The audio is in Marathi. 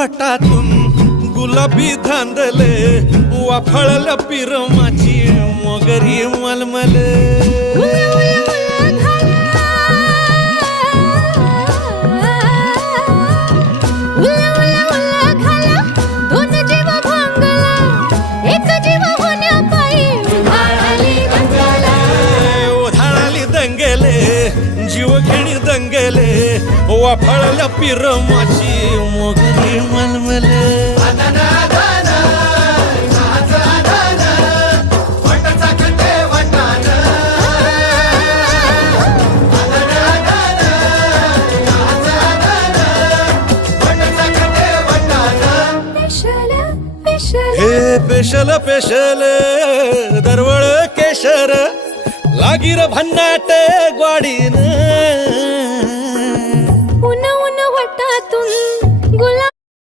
वटातून गुलाबी धांदले वाफळल्या पिरमाची मोगरी मलमल उधाळाली दंगेले जीव घेणी दंगेले वाफळल्या पिरमाची मोगरी मलमल हे पेशल पेशल दरवळ केशर लागीर भन्नाट ग्वाडीन उन उन वटातून